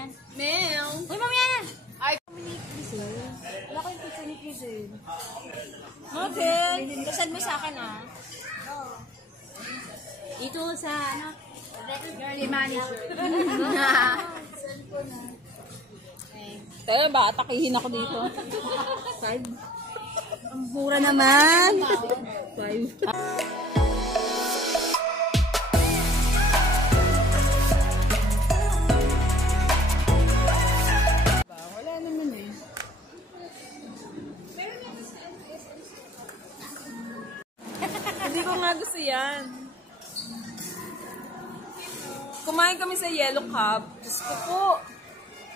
yan. Mel! Uy, mamaya! Ay, Wala ko yung pizza ni Crizel. Model! Kasal mo sa akin, ah. Ito sa, ano? Girly manager. Cellphone na. Tayo ba? Atakihin ako dito. 5. Ang mura naman. 5. Wala naman eh. Hindi ko nga gusto yan. Kumain kami sa Yellow Cup. Diyos ko po.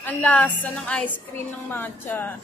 Ang lasa ng ice cream ng matcha.